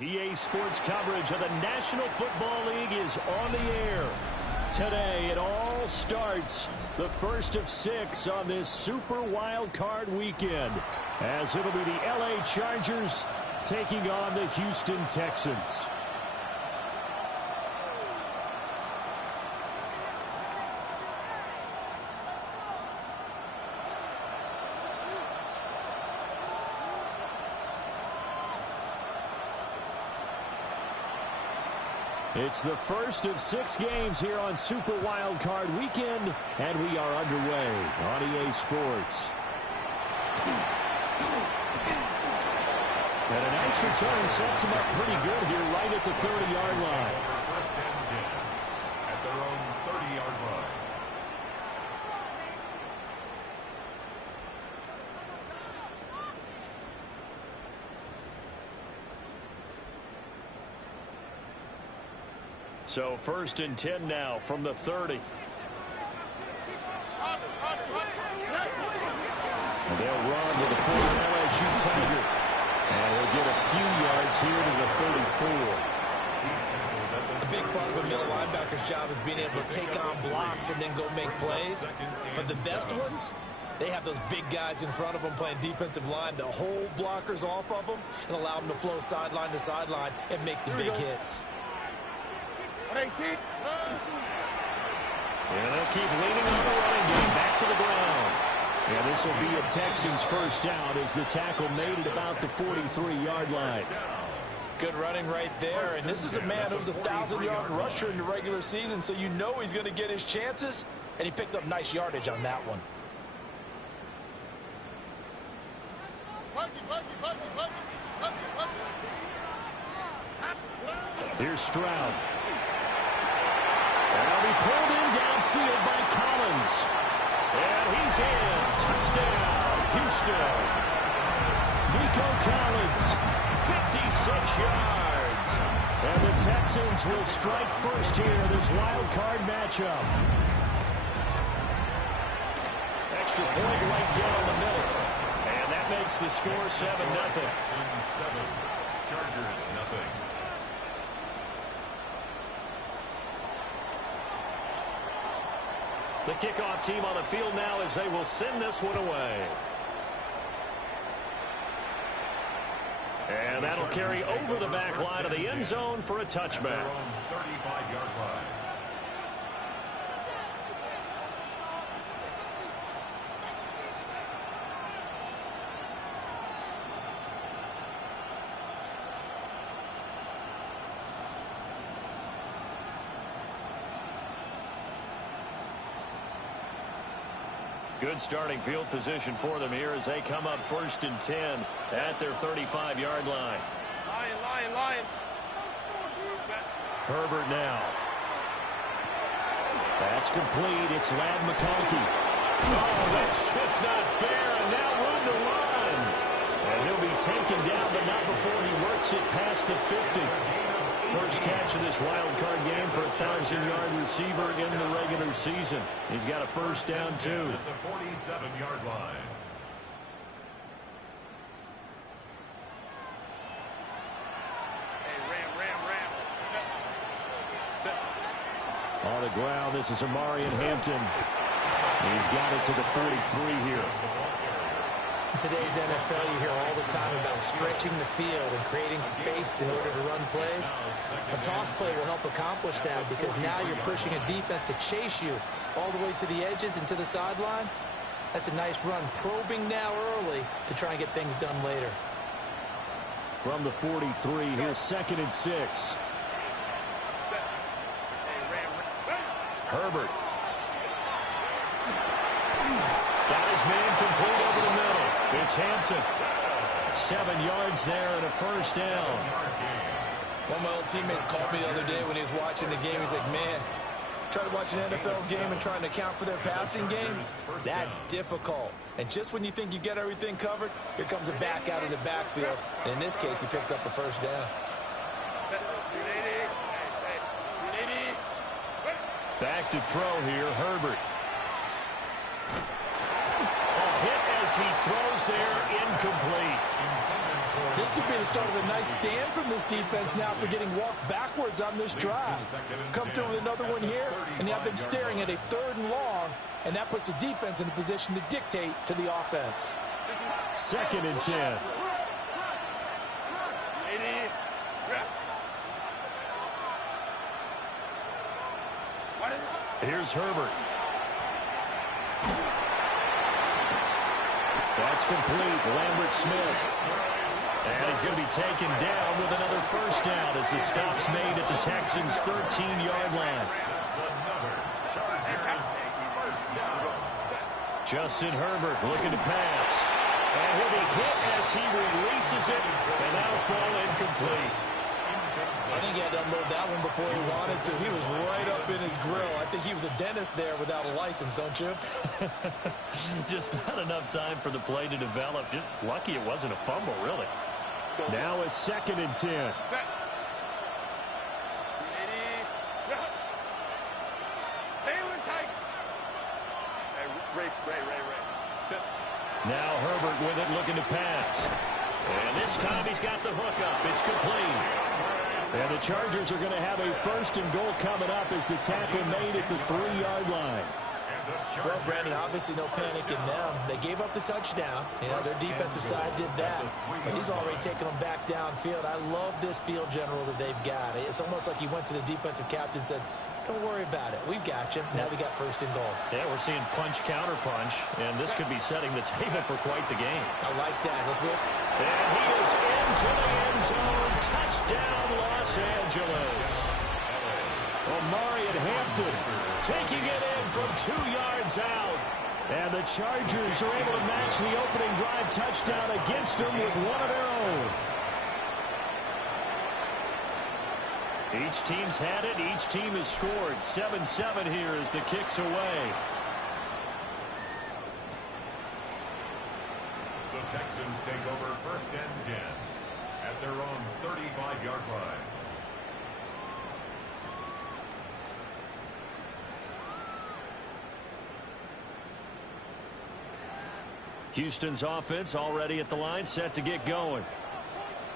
EA Sports coverage of the National Football League is on the air. Today it all starts, the first of 6 on this Super Wild Card weekend, as it'll be the LA Chargers taking on the Houston Texans. It's the first of 6 games here on Super Wild Card Weekend, and we are underway on EA Sports. And a nice return sets them up pretty good here right at the 30-yard line. First and 10 at their own 30-yard line. So first and 10 now from the 30. And they'll run with the former LSU Tiger. And he'll get a few yards here to the 34. A big part of a middle linebacker's job is being able to take on blocks and then go make plays. But the best ones, they have those big guys in front of them playing defensive line to hold blockers off of them and allow them to flow sideline to sideline and make the big hits. And they'll keep leaning on the running game back to the ground. And this will be a Texans first down as the tackle made at about the 43-yard line. Good running right there. And this is a man who's a 1,000-yard rusher in the regular season, so you know he's going to get his chances. And he picks up nice yardage on that one. Here's Stroud. And he'll be pulled in downfield by Collins. And he's in. Touchdown, Houston. Nico Collins, 56 yards. And the Texans will strike first here in this wild card matchup. Extra point right down the middle. And that makes the score 7-0. Chargers, nothing. The kickoff team on the field now as they will send this one away. And that'll carry over the back line of the end zone for a touchback. 35-yard line. Good starting field position for them here as they come up first and 10 at their 35-yard line. Lion. Herbert now. That's complete. It's Ladd McConkey. Oh, that's just not fair, and now room to run. And he'll be taken down, but not before he works it past the 50. First catch of this wild card game for a 1,000-yard receiver in the regular season. He's got a first down, too. At the 47-yard line. On the ground, this is Amarian Hampton. He's got it to the 43 here. In today's NFL, you hear all the time about stretching the field and creating space in order to run plays. A toss play will help accomplish that because now you're pushing a defense to chase you all the way to the edges and to the sideline. That's a nice run, probing now early to try and get things done later. From the 43, here's 2nd and 6. Herbert. Got his man complete over the middle. It's Hampton. 7 yards there and a first down. One of my old teammates called me the other day when he was watching the game. He's like, man, trying to watch an NFL game and trying to account for their passing game, that's difficult. And just when you think you get everything covered, here comes a back out of the backfield. And in this case, he picks up a first down. Back to throw here, Herbert. A hit as he throws there, incomplete. This could be the start of a nice stand from this defense now after getting walked backwards on this drive. Come through with another one here, and you have them staring at a 3rd and long, and that puts the defense in a position to dictate to the offense. 2nd and 10. Here's Herbert. That's complete. Lambert Smith. And he's going to be taken down with another first down as the stop's made at the Texans' 13-yard line. Justin Herbert looking to pass. And he'll be hit as he releases it, and that'll fall incomplete. I think he had to unload that one before he wanted to. He was right up in his grill. I think he was a dentist there without a license, don't you? Just not enough time for the play to develop. Just lucky it wasn't a fumble, really. Now a 2nd and 10. Now Herbert with it, looking to pass. And this time he's got the hook up. It's complete. And the Chargers are going to have a 1st and goal coming up as the tackle made at the 3-yard line. Well, Brandon, obviously no panic in them. They gave up the touchdown. You know, their defensive side did that. But he's already taken them back downfield. I love this field general that they've got. It's almost like he went to the defensive captain and said, don't worry about it. We've got you. Now we got 1st and goal. Yeah, we're seeing punch, counter punch, and this could be setting the table for quite the game. I like that. Let's listen. And he is into the end zone. Touchdown, Los Angeles. Omari at Hampton taking it in from 2 yards out. And the Chargers are able to match the opening drive touchdown against them with one of their own. Each team's had it. Each team has scored. 7-7 here as the kick's away. The Texans take over 1st and 10 at their own 35-yard line. Houston's offense already at the line, set to get going.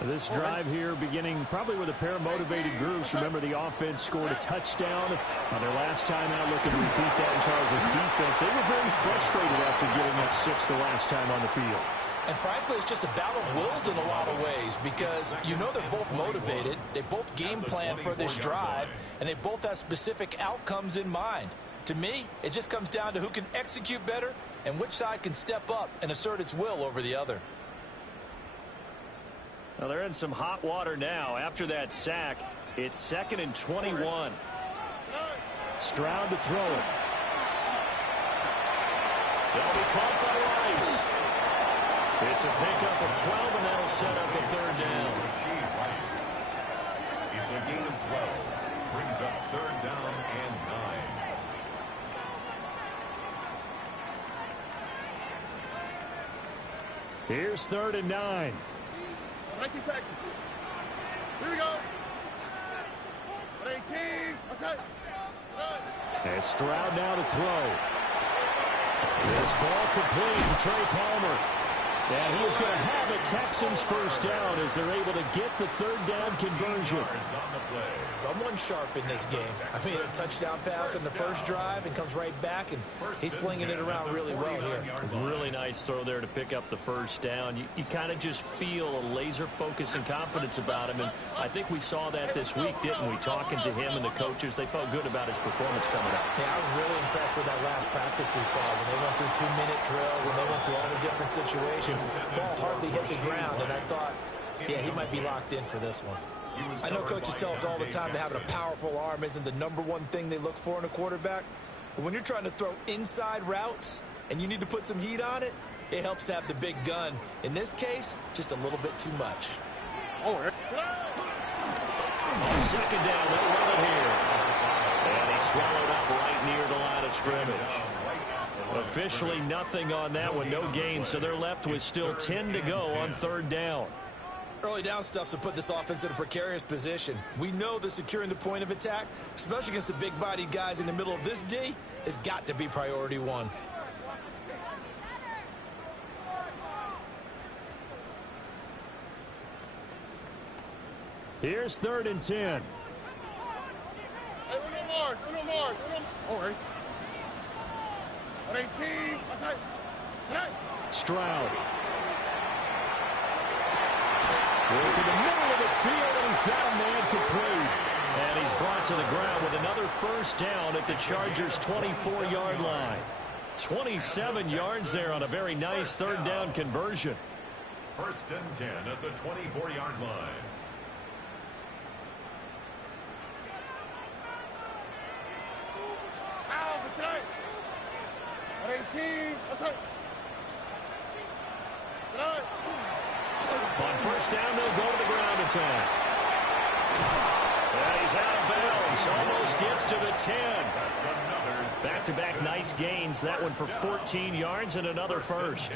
This drive here beginning probably with a pair of motivated groups. Remember, the offense scored a touchdown on their last time out, looking to repeat that in Charles' defense. They were very frustrated after giving up 6 the last time on the field. And frankly, it's just a battle of wills in a lot of ways because you know they're both motivated. They both game plan for this drive, and they both have specific outcomes in mind. To me, it just comes down to who can execute better and which side can step up and assert its will over the other. Well, they're in some hot water now. After that sack, it's 2nd and 21. Stroud to throw it. They'll be caught by Rice. It's a pickup of 12, and that'll set up a 3rd down. It's a gain of 12. Brings up 3rd down and 9. Here's 3rd and 9. Thank you, Texans. Here we go. 18. Okay. And Stroud now to throw. This ball complete to Trey Palmer. And he is going to have a Texans 1st down as they're able to get the 3rd down conversion. Someone sharp in this game. I mean, a touchdown pass in the first drive and comes right back, and he's flinging it around really well here. Really nice throw there to pick up the 1st down. You kind of just feel a laser focus and confidence about him, and I think we saw that this week, didn't we? Talking to him and the coaches, they felt good about his performance coming up. Yeah, I was really impressed with that last practice we saw when they went through 2-minute drill, when they went through all the different situations. Ball hardly hit the ground, and I thought, yeah, he might be locked in for this one. I know coaches tell us all the time that having a powerful arm isn't the #1 thing they look for in a quarterback. But when you're trying to throw inside routes and you need to put some heat on it, it helps to have the big gun. In this case, just a little bit too much. On 2nd down, they'll run it here. And he swallowed up right near the line of scrimmage. Officially nothing on that one, no gain, so they're left with still 10 to go on 3rd down. Early down stuff's to put this offense in a precarious position. We know that securing the point of attack, especially against the big-bodied guys in the middle of this D, has got to be priority 1. Here's 3rd and 10. Hey, no more. All right. 18. Outside. Stroud. Working the middle of the field, and he's got a man complete. And he's brought to the ground with another first down at the Chargers' 24-yard line. 27 yards there on a very nice 3rd down conversion. 1st and 10 at the 24-yard line. Out, outside. 18. Outside. On 1st down, they'll go to the ground attack. And he's out of bounds. Almost gets to the 10. Back-to-back nice gains. That one for 14 yards and another first.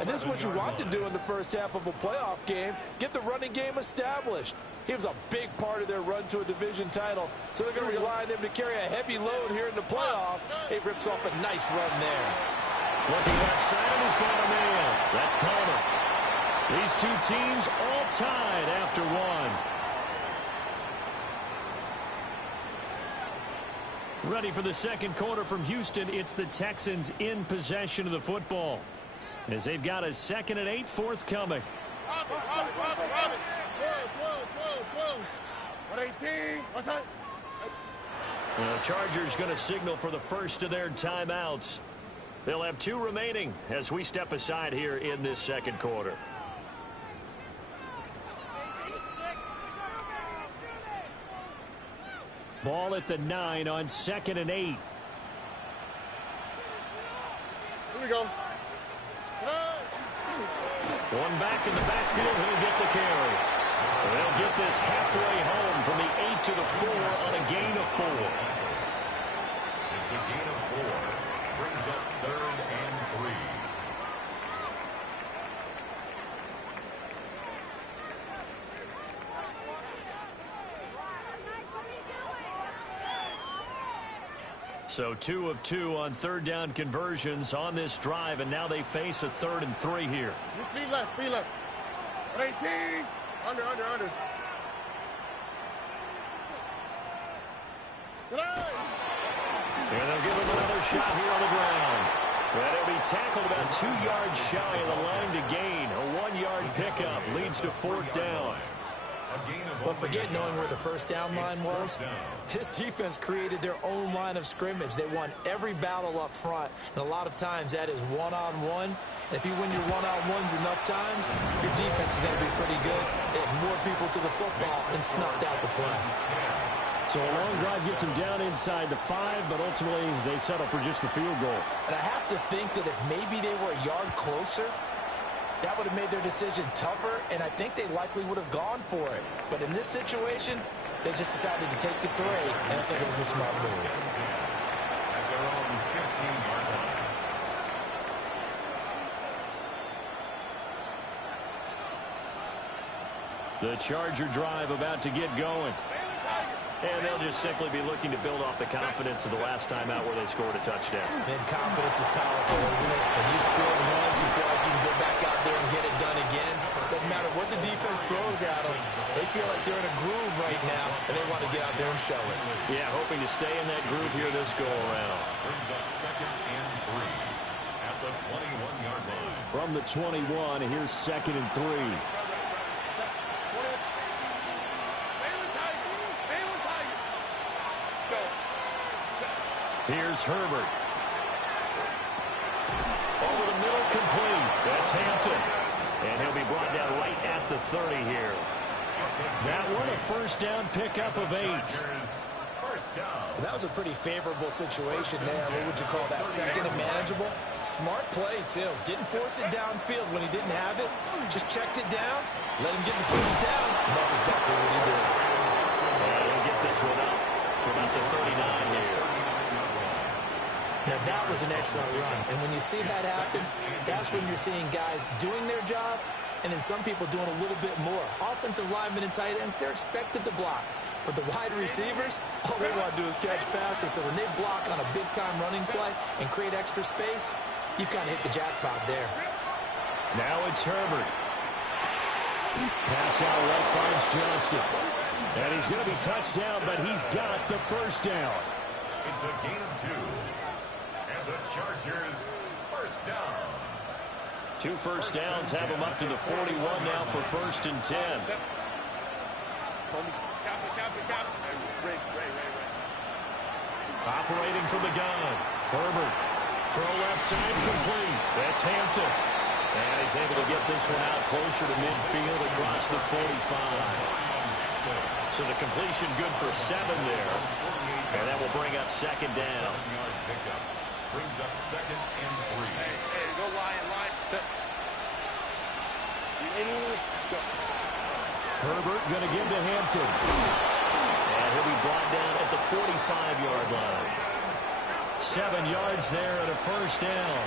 And this is what you want to do in the first half of a playoff game. Get the running game established. He was a big part of their run to a division title, so they're going to rely on him to carry a heavy load here in the playoffs. He rips off a nice run there. Looking left side, he's got a man. That's Palmer. These two teams all tied after one. Ready for the second quarter from Houston. It's the Texans in possession of the football, as they've got a 2nd and 8 forthcoming. Rob it. 12. 18. Outside. The Chargers going to signal for the first of their timeouts. They'll have 2 remaining as we step aside here in this second quarter. Ball at the 9 on 2nd and 8. Here we go. One back in the backfield, he'll get the carry. They'll get this halfway home from the 8 to the 4 on a gain of 4. It's a gain of 4. Brings up 3rd and 3. So 2 of 2 on 3rd down conversions on this drive, and now they face a 3rd and 3 here. Speed left. 18. Under. And they'll give him another shot here on the ground. But he'll be tackled about 2 yards shy of the line to gain. A 1-yard pickup leads to 4th down. But forget knowing where the first down line was. This defense created their own line of scrimmage. They won every battle up front, and a lot of times that is one-on-one. And if you win your one-on-ones enough times, your defense is going to be pretty good. They had more people to the football and snuffed out the play. So a long drive gets them down inside the 5, but ultimately they settle for just the field goal. And I have to think that if maybe they were a yard closer, that would have made their decision tougher, and I think they likely would have gone for it. But in this situation, they just decided to take the 3, and I think it was a smart move. At their own 15-yard line. The Charger drive about to get going. And they'll just simply be looking to build off the confidence of the last time out where they scored a touchdown. And confidence is powerful, isn't it? When you score once, you feel like you can go back out there and get it done again. Doesn't matter what the defense throws at them. They feel like they're in a groove right now, and they want to get out there and show it. Yeah, hoping to stay in that groove here this go-around. Brings up 2nd and 3 at the 21-yard line. From the 21, here's 2nd and 3. Here's Herbert. Over the middle, complete. That's Hampton. And he'll be brought down right at the 30 here. That one, a first down pickup of 8. That was a pretty favorable situation there. What would you call that? 2nd and manageable? Smart play, too. Didn't force it downfield when he didn't have it. Just checked it down, let him get the first down, and that's exactly what he did. And he'll get this one up to about the 39 here. Now, that was an excellent run. And when you see that happen, that's when you're seeing guys doing their job and then some people doing a little bit more. Offensive linemen and tight ends, they're expected to block. But the wide receivers, all they want to do is catch passes. So when they block on a big-time running play and create extra space, you've kind of hit the jackpot there. Now it's Herbert. Pass out left finds Johnston. And he's going to be touched down, but he's got the first down. It's a gain of 2. And the Chargers first down. 2 first downs have him up to the 41 now for 1st and 10. Operating from the gun. Herbert. Throw left side complete. That's Hampton. And he's able to get this one out closer to midfield across the 45. So the completion good for 7 there. And that will bring up 2nd down. 7-yard pickup. Brings up 2nd and 3. Hey, go line. Go. Herbert going to give to Hampton. And he'll be brought down at the 45-yard line. 7 yards there and a first down.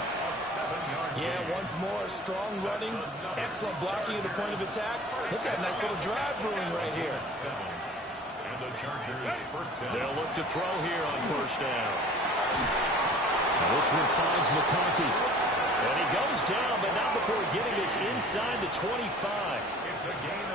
Yeah, once more, strong running, excellent blocking at the point of attack. They've got a nice little drive brewing right here. And the Chargers first down. They'll look to throw here on first down. Now this one finds McConkey. And he goes down, but not before getting this inside the 25.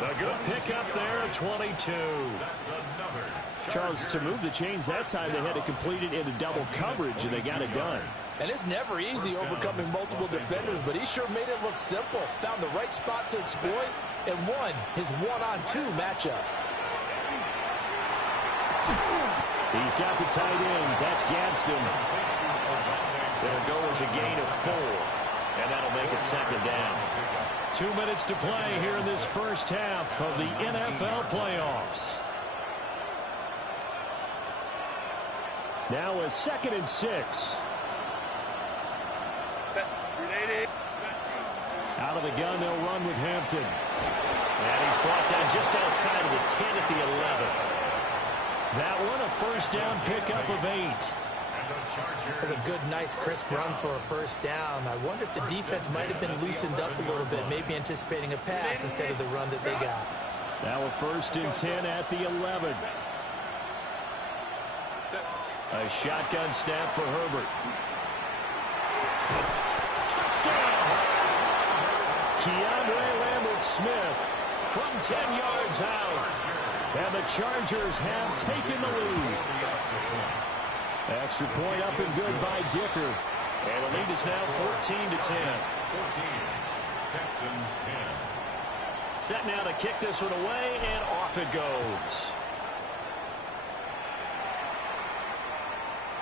A good pickup there at 22. That's another. Charles, to move the chains that time, they had to complete it into double coverage, and they got it done. And it's never easy overcoming multiple defenders, but he sure made it look simple. Found the right spot to exploit and won his 1-on-2 matchup. He's got the tight end. That's Gadsden. There goes a gain of 4. And that'll make it 2nd down. 2 minutes to play here in this first half of the NFL playoffs. Now a 2nd and 6. Out of the gun, they'll run with Hampton. And he's brought down just outside of the 10 at the 11. That one a first down pickup of 8. That's a good, nice, crisp run for a first down. I wonder if the defense might have been loosened up a little bit, maybe anticipating a pass instead of the run that they got. Now a 1st and 10 at the 11. A shotgun snap for Herbert. Touchdown! Keandre Lambert-Smith from 10 yards out. And the Chargers have taken the lead. Extra point up and good by Dicker. And the lead is now 14 to 10. 14. Texans 10. Set now to kick this one away, and off it goes.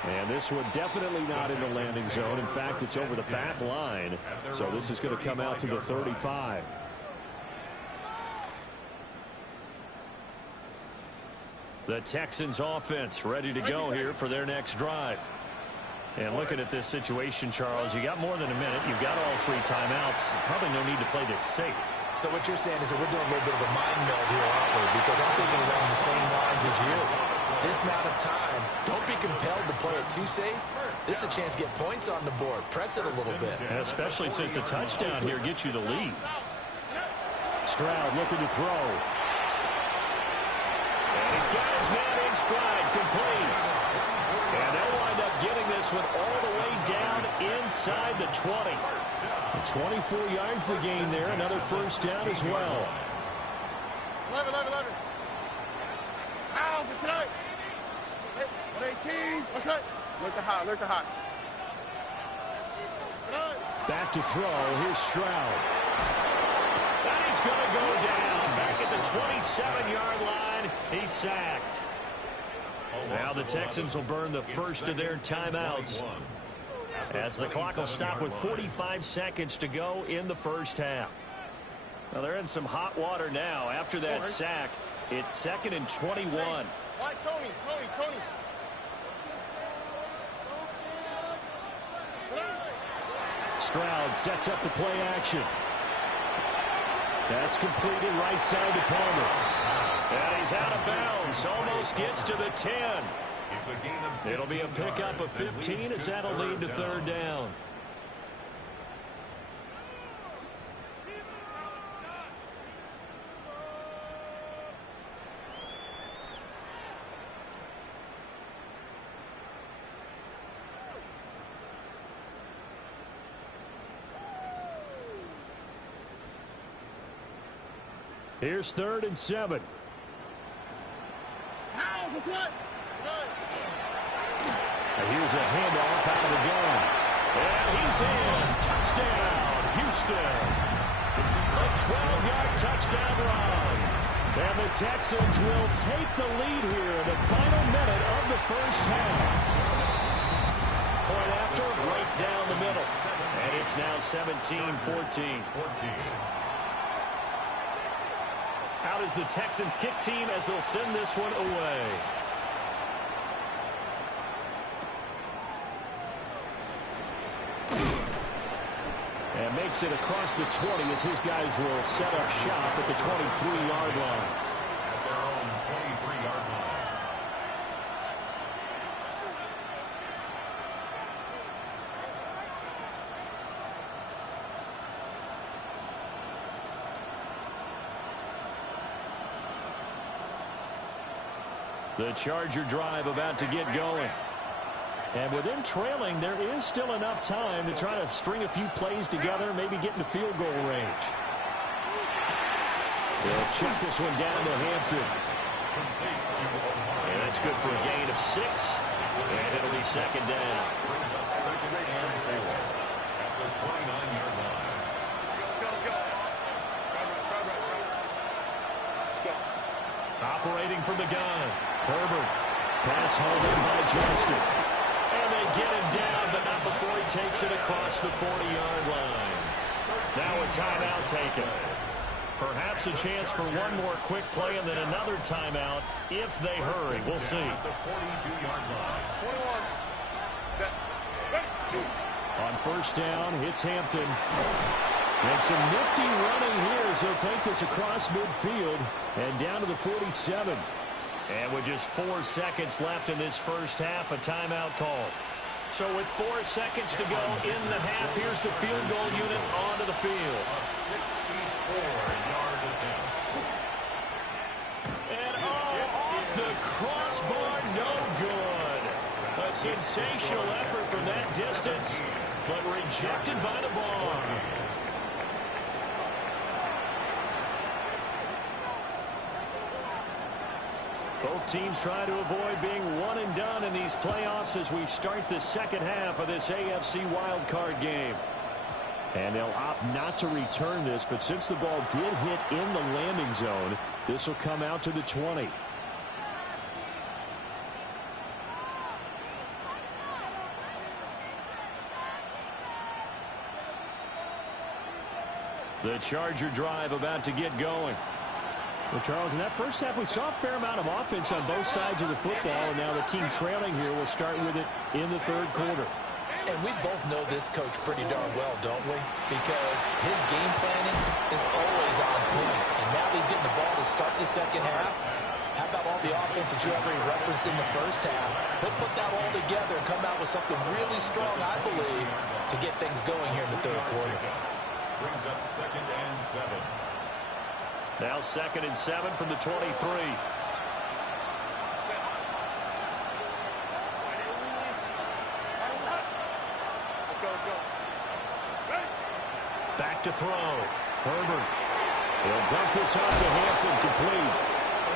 And this one definitely not in the landing zone. In fact, it's over the back line. So this is going to come out to the 35. The Texans offense ready to go here for their next drive. And looking at this situation, Charles, you got more than a minute. You've got all 3 timeouts. Probably no need to play this safe. So what you're saying is that we're doing a little bit of a mind meld here, aren't we? Because I'm thinking along the same lines as you. This amount of time, don't be compelled to play it too safe. This is a chance to get points on the board. Press it a little bit. And especially since a touchdown here gets you the lead. Stroud looking to throw. And he's got his man in stride, complete. And they'll wind up getting this one all the way down inside the 20. 24 yards to gain there. Another first down as well. 11. Ow, what's that? 118. What's that? Look the hot. Back to throw. Here's Stroud. And he's going to go down. Back at the 27-yard line. He's sacked. Now the Texans will burn the first of their timeouts, as the clock will stop with 45 seconds to go in the first half. Well, they're in some hot water now. After that sack, it's 2nd and 21. Why, Tony. Stroud sets up the play action. That's completed right side to Palmer. And he's out of bounds. Almost gets to the 10. It'll be a pickup of 15 as that'll lead to 3rd down. Here's 3rd and 7. And here's a handoff out of the gun. And he's in. Touchdown, Houston. A 12-yard touchdown run. And the Texans will take the lead here in the final minute of the first half. Point after, right down the middle. And it's now 17-14. Out is the Texans kick team as they'll send this one away. And makes it across the 20 as his guys will set up shop at the 23-yard line. At their own 23-yard line. The Charger drive about to get going. And with them trailing, there is still enough time to try to string a few plays together, maybe get into field goal range. They'll check this one down to Hampton. And that's good for a gain of 6. And it'll be 2nd down. Brings up 2nd and 4 at the 29-yard line. Operating from the gun. Herbert. Pass home in by Johnston. And they get him down, but not before he takes it across the 40-yard line. Now a timeout taken. Perhaps a chance for one more quick play and then another timeout if they hurry. We'll see. The 42-yard line. On 1st down, it's Hampton. And some nifty running here as he'll take this across midfield and down to the 47. And with just 4 seconds left in this first half, a timeout call. So with 4 seconds to go in the half, here's the field goal unit onto the field. A 64-yard attempt. And off the crossbar, no good. A sensational effort from that distance, but rejected by the bar. Both teams try to avoid being one and done in these playoffs as we start the second half of this AFC wildcard game. And they'll opt not to return this, but since the ball did hit in the landing zone, this will come out to the 20. The Charger drive about to get going. Well, Charles, in that first half, we saw a fair amount of offense on both sides of the football, and now the team trailing here will start with it in the 3rd quarter. And we both know this coach pretty darn well, don't we? Because his game planning is always on point. And now he's getting the ball to start the second half. How about all the offense that you already referenced in the first half? He'll put that all together and come out with something really strong, I believe, to get things going here in the 3rd quarter. Brings up 2nd and 7. Now 2nd and 7 from the 23. Back to throw. Herbert. He'll dump this off to Hampton, complete.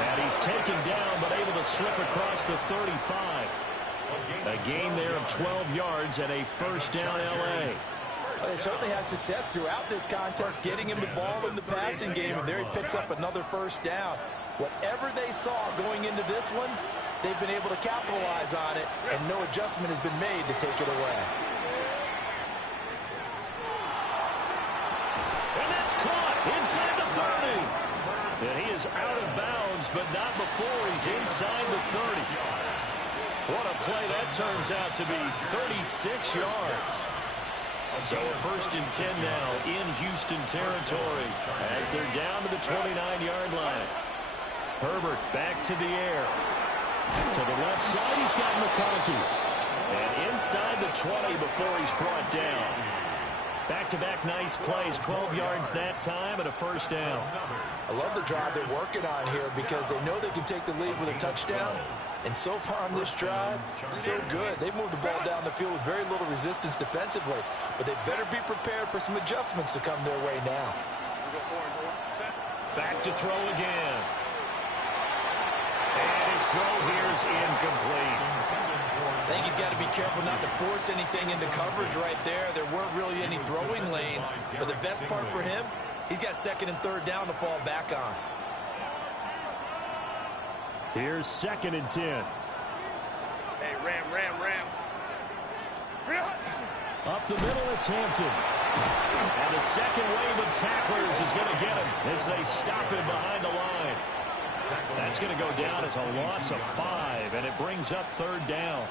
And he's taken down, but able to slip across the 35. A gain there of 12 yards and a 1st down L.A. Well, they certainly had success throughout this contest, getting him the ball in the passing game, and there he picks up another 1st down. Whatever they saw going into this one, they've been able to capitalize on it, and no adjustment has been made to take it away. And that's caught inside the 30. And he is out of bounds, but not before he's inside the 30. What a play that turns out to be, 36 yards. So a 1st and 10 now in Houston territory as they're down to the 29-yard line. Herbert back to the air. To the left side, he's got McConkey. And inside the 20 before he's brought down. Back-to-back nice plays, 12 yards that time and a 1st down. I love the drive they're working on here because they know they can take the lead with a touchdown. And so far on this drive, so good. They've moved the ball down the field with very little resistance defensively. But they better be prepared for some adjustments to come their way now. Back to throw again. And his throw here is incomplete. I think he's got to be careful not to force anything into coverage right there. There weren't really any throwing lanes. But the best part for him, he's got second and third down to fall back on. Here's 2nd and 10. Hey, Ram. Up the middle, it's Hampton. And the second wave of tacklers is going to get him as they stop him behind the line. That's going to go down as a loss of 5, and it brings up 3rd down.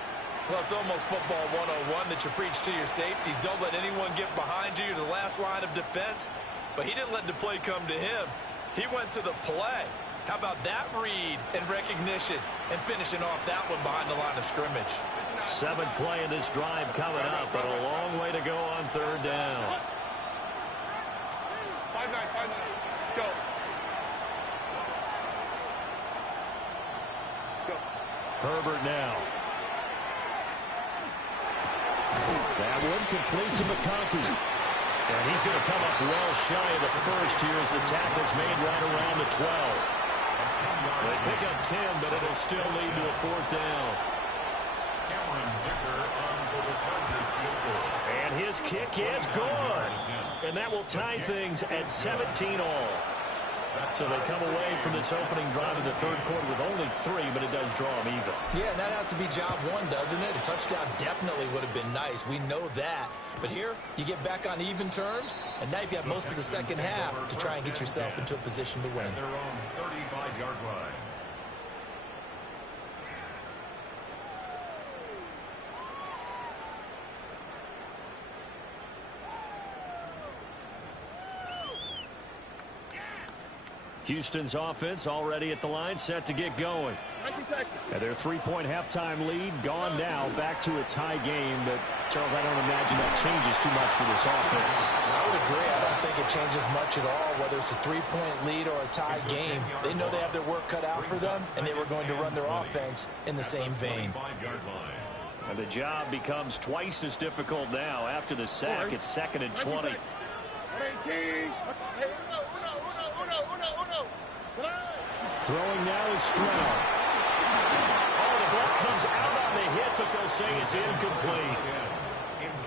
Well, it's almost football 101 that you preach to your safeties. Don't let anyone get behind you to the last line of defense. But he didn't let the play come to him. He went to the play. How about that read and recognition and finishing off that one behind the line of scrimmage? 7th play of this drive coming up, but a long way to go on 3rd down. 5-9. Go. Herbert now. That one complete to McConkey. And he's going to come up well shy of the first here as the tackle's made right around the 12. They pick up 10, but it'll still lead to a 4th down. And his kick is good. And that will tie things at 17 all. So they come away from this opening drive in the 3rd quarter with only 3, but it does draw them even. Yeah, and that has to be job 1, doesn't it? A touchdown definitely would have been nice. We know that. But here, you get back on even terms, and now you've got most of the second half to try and get yourself into a position to win. Their own 35-yard line. Houston's offense already at the line, set to get going. And their 3-point halftime lead gone now, back to a tie game. But, Charles, I don't imagine that changes too much for this offense. I would agree. I don't think it changes much at all, whether it's a 3-point lead or a tie game. They know they have their work cut out for them, and they were going to run their offense in the same vein. And the job becomes twice as difficult now after the sack. It's 2nd and 20. Throwing now is Stroud. Oh, the ball comes out on the hit, but they'll say it's incomplete.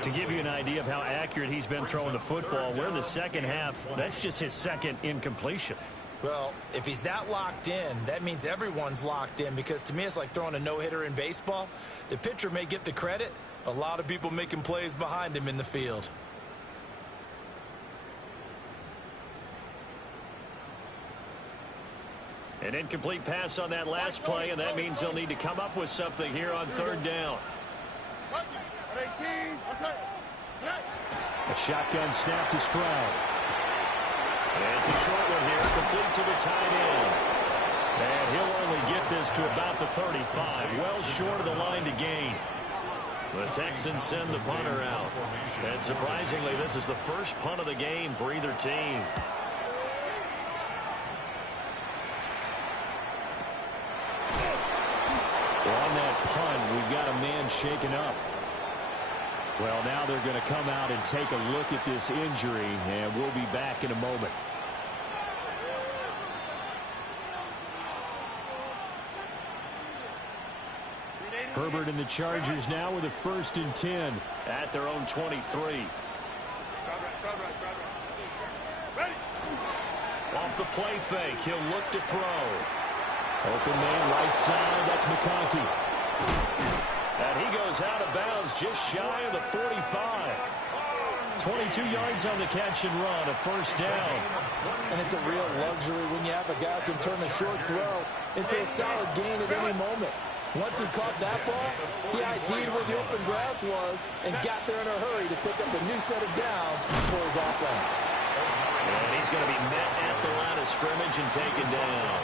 To give you an idea of how accurate he's been throwing the football, we're in the second half. That's just his 2nd incompletion. Well, if he's that locked in, that means everyone's locked in, because to me it's like throwing a no-hitter in baseball. The pitcher may get the credit. A lot of people making plays behind him in the field. An incomplete pass on that last play, and that means they'll need to come up with something here on 3rd down. A shotgun snap to Stroud. And it's a short one here, complete to the tight end. And he'll only get this to about the 35, well short of the line to gain. The Texans send the punter out. And surprisingly, this is the first punt of the game for either team. On that punt, we've got a man shaken up. Well, now they're going to come out and take a look at this injury, and we'll be back in a moment. Herbert and the Chargers now with a 1st and 10 at their own 23. Off the play fake, he'll look to throw. Open man right side, that's McConkey. And he goes out of bounds just shy of the 45. 22 yards on the catch and run, a 1st down. And it's a real luxury when you have a guy who can turn a short throw into a solid gain at any moment. Once he caught that ball, he ID'd where the open grass was and got there in a hurry to pick up a new set of downs for his offense. And he's going to be met at the line of scrimmage and taken down.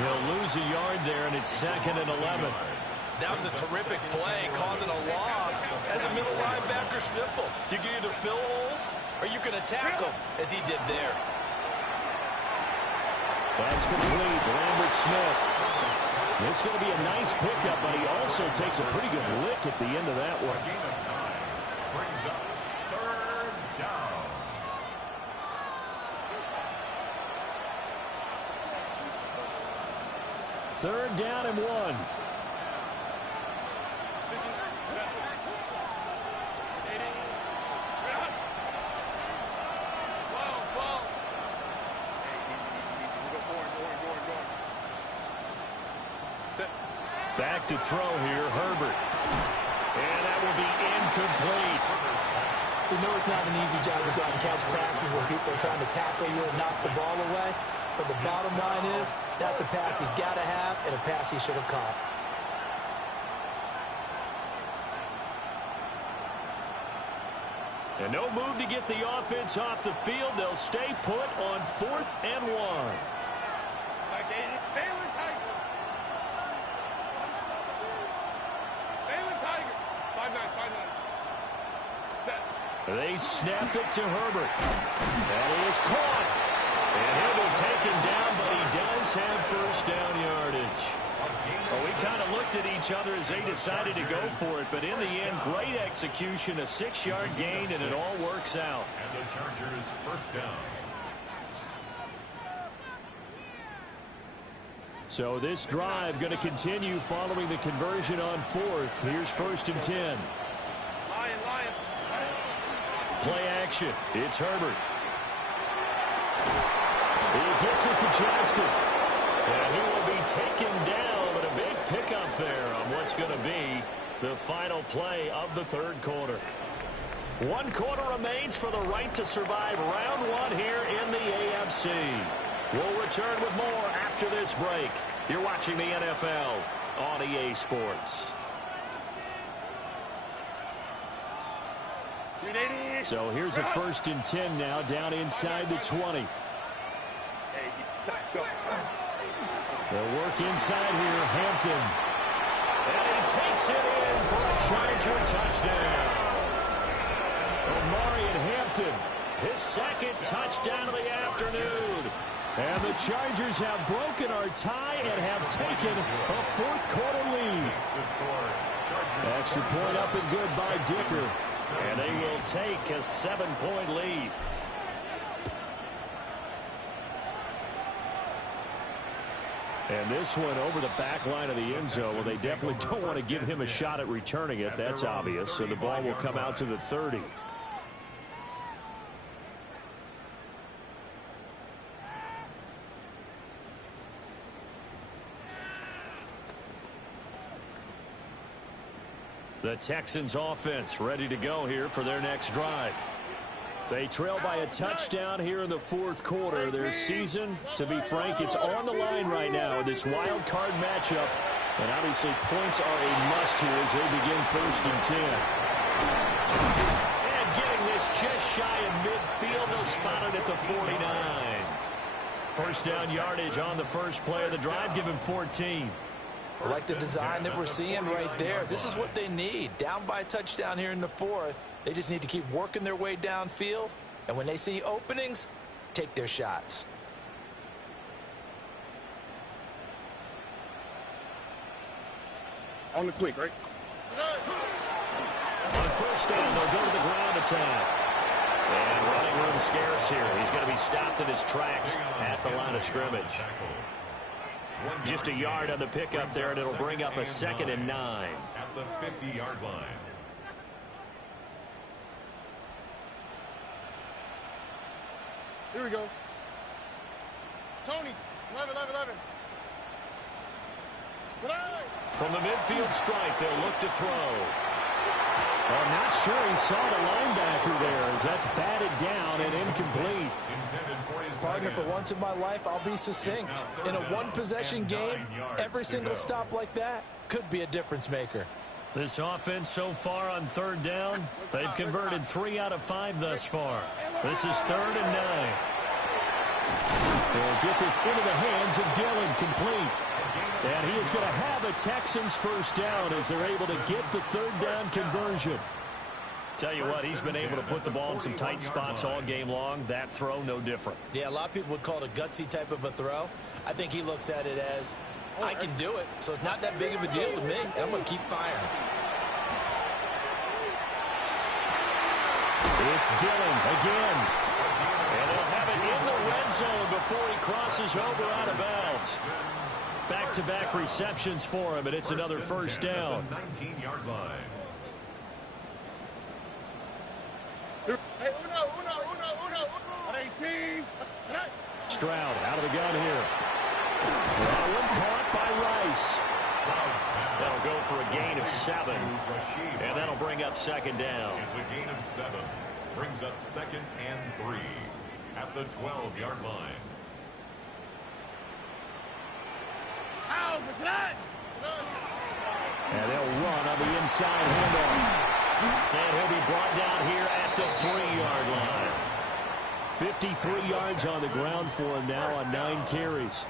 He'll lose a yard there, and it's 2nd and 11. That was a terrific play, causing a loss. As a middle linebacker, simple. You can either fill holes or you can attack them, as he did there. That's complete. Lambert Smith. It's going to be a nice pickup, but he also takes a pretty good lick at the end of that one. Brings up 3rd down. 3rd down and 1. Back to throw here, Herbert. And that will be incomplete. You know it's not an easy job to go out and catch passes when people are trying to tackle you and knock the ball away. But the bottom line is, that's a pass he's got to have and a pass he should have caught. And no move to get the offense off the field. They'll stay put on 4th and 1. They snap it to Herbert. That is caught. And he'll be taken down, but he does have 1st down yardage. Well, we kind of looked at each other as they decided to go for it, but in the end, great execution, a 6-yard gain, and it all works out. And the Chargers 1st down. So this drive going to continue following the conversion on 4th. Here's 1st and 10. Play action. It's Herbert. He gets it to Johnston. And he will be taken down, but a big pickup there on what's going to be the final play of the 3rd quarter. 1 quarter remains for the right to survive round 1 here in the AFC. We'll return with more after this break. You're watching the NFL on EA Sports. So here's a 1st and 10 now down inside the 20. They'll work inside here, Hampton. And he takes it in for a Charger touchdown. Omarion Hampton, his 2nd touchdown of the afternoon. And the Chargers have broken our tie and have taken a 4th quarter lead. Extra point up and good by Dicker. And they will take a 7-point lead. And this one over the back line of the end zone. Well, they definitely don't want to give him a shot at returning it. That's obvious. So the ball will come out to the 30. The Texans offense ready to go here for their next drive. They trail by a touchdown here in the 4th quarter. Their season, to be frank, it's on the line right now in this wild card matchup. And obviously points are a must here as they begin 1st and 10. And getting this just shy of midfield. They'll spot it at the 49. 1st down yardage on the first play of the drive. Give him 14. I like the design that we're seeing right there. This is what they need. Down by a touchdown here in the 4th. They just need to keep working their way downfield. And when they see openings, take their shots. On the quick, right? On 1st down, they'll go to the ground attack. And running room scarce here. He's going to be stopped in his tracks at the line of scrimmage. Just a yard on the pickup there, and it'll bring up a 2nd and 9. At the 50-yard line. Here we go. Tony, 11. From the midfield stripe, they'll look to throw. I'm not sure he saw the linebacker there as that's batted down and incomplete. Partner, for once in my life, I'll be succinct. In a one-possession game, every single stop like that could be a difference maker. This offense so far on 3rd down, they've converted 3 out of 5 thus far. This is 3rd and 9. They'll get this into the hands of Dillon, complete. And he is going to have a Texans 1st down as they're able to get the 3rd down conversion. Tell you what, he's been able to put the ball in some tight spots all game long. That throw, no different. Yeah, a lot of people would call it a gutsy type of a throw. I think he looks at it as, I can do it, so it's not that big of a deal to me. I'm going to keep firing. It's Dillon again. And they'll have it in the red zone before he crosses over out of bounds. Back-to-back receptions for him, and it's another first down. 19-yard line. Hey, uno. 18. Stroud out of the gun here. That one caught by Rice. That'll go for a gain of 7. And that'll bring up second down. It's a gain of 7. Brings up 2nd and 3 at the 12-yard line. And they'll run on the inside handoff. And he'll be brought down here at the 3-yard line. 53 yards on the ground for him now on 9 carries.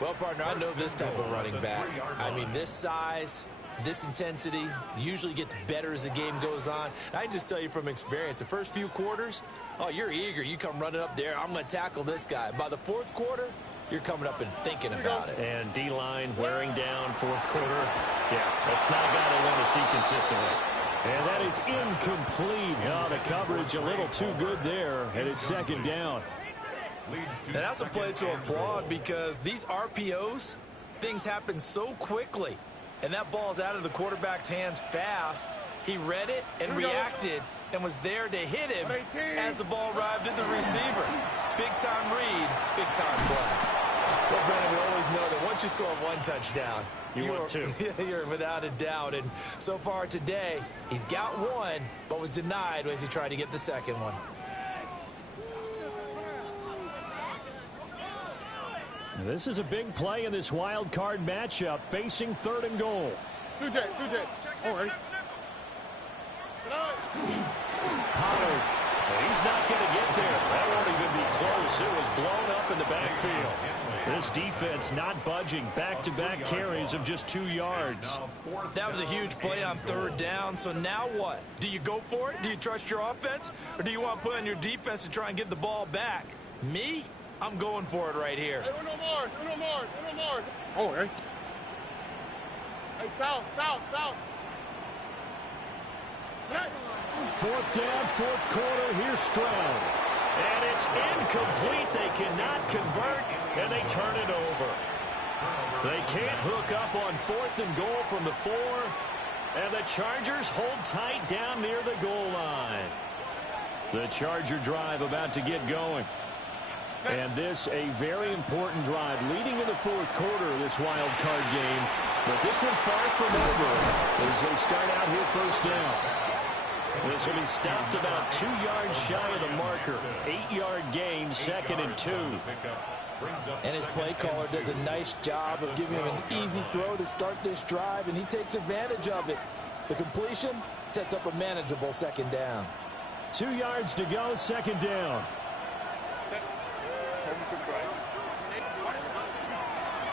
Well, partner, I know this type of running back. I mean, this size, this intensity usually gets better as the game goes on. I can just tell you from experience, the first few quarters, oh, you're eager. You come running up there, I'm going to tackle this guy. By the 4th quarter, you're coming up and thinking about it. And D-line wearing down 4th quarter. Yeah, that's not a guy they want to see consistently. And that is incomplete. Oh, the coverage a little too good there, and it's second down. And that's a play to applaud because these RPOs, things happen so quickly. And that ball's out of the quarterback's hands fast. He read it and reacted and was there to hit him as the ball arrived at the receiver. Big-time read, big-time play. Well, Brandon, we always know that once you score 1 touchdown, you're without a doubt. And so far today, he's got 1, but was denied as he tried to get the second one. This is a big play in this wild card matchup, facing 3rd and goal. Sujay. All right. Pollard. He's not going to get there. That won't even be close. It was blown up in the backfield. This defense not budging. Back-to-back carries of just 2 yards. That was a huge play on 3rd down. So now what? Do you go for it? Do you trust your offense? Or do you want to put on your defense to try and get the ball back? Me? I'm going for it right here. Hey, uno more. All right. Hey, south. 4th down, 4th quarter. Here's Stroud. And it's incomplete. They cannot convert, and they turn it over. They can't hook up on 4th and goal from the 4. And the Chargers hold tight down near the goal line. The Charger drive about to get going. And this a very important drive leading in the 4th quarter of this wild card game. But this one far from over as they start out here first down. This will be stopped about 2 yards shy of the marker. 8-yard gain, 2nd and 2. And his play caller does a nice job of giving him an easy throw to start this drive, and he takes advantage of it. The completion sets up a manageable 2nd down. 2 yards to go, 2nd down.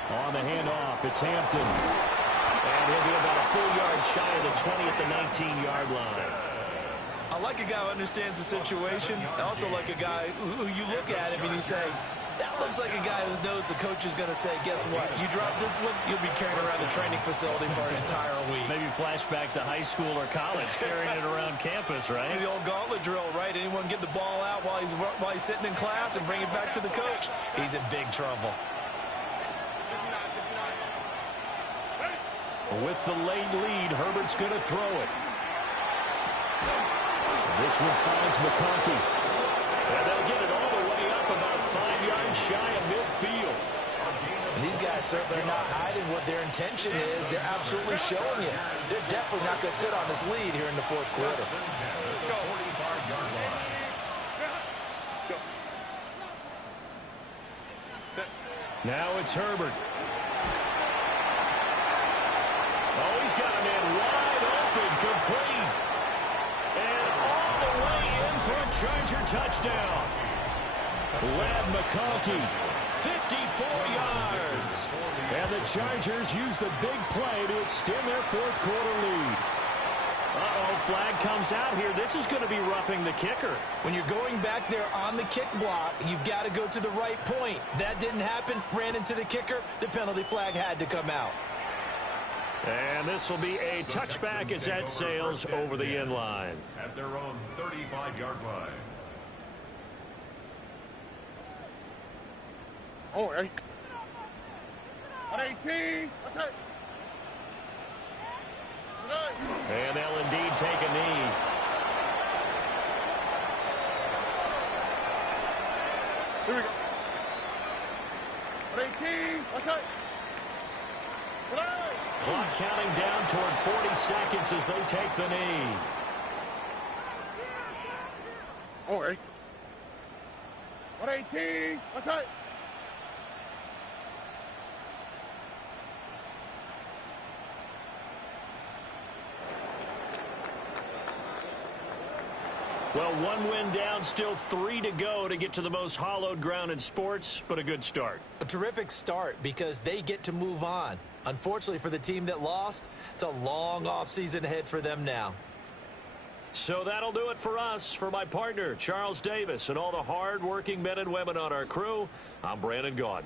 On the handoff, it's Hampton. And he'll be about a full yard shy of the 20 at the 19-yard line. I like a guy who understands the situation. I also like a guy who you look at him and you say, that looks like a guy who knows the coach is going to say, guess what? You drop this one, you'll be carrying around the training facility for an entire week. Maybe flashback to high school or college, carrying it around campus, right? The old gauntlet drill, right? Anyone get the ball out while he's sitting in class and bring it back to the coach? He's in big trouble. With the late lead, Herbert's going to throw it. This one finds McConkey. And they'll get it all the way up about 5 yards shy of midfield. And these guys certainly are not hiding what their intention is. They're absolutely showing it. They're definitely not going to sit on this lead here in the 4th quarter. Now it's Herbert. Oh, he's got a man wide open, complete. And all the way in for a Charger touchdown. Ladd McConkey, 54 yards. And the Chargers use the big play to extend their 4th quarter lead. Uh-oh, flag comes out here. This is going to be roughing the kicker. When you're going back there on the kick block, you've got to go to the right point. That didn't happen, ran into the kicker. The penalty flag had to come out. And this will be a touchback as that sails over the end line. At their own 35-yard line. All right. 118. That's it. And they'll indeed take a knee. Here we go. 118. That's it. Clock counting down toward 40 seconds as they take the knee. All right. 118. That's it. Well, one win down, still 3 to go to get to the most hallowed ground in sports, but a good start. A terrific start because they get to move on. Unfortunately for the team that lost, it's a long offseason ahead for them now. So that'll do it for us. For my partner, Charles Davis, and all the hard-working men and women on our crew, I'm Brandon Gaudin.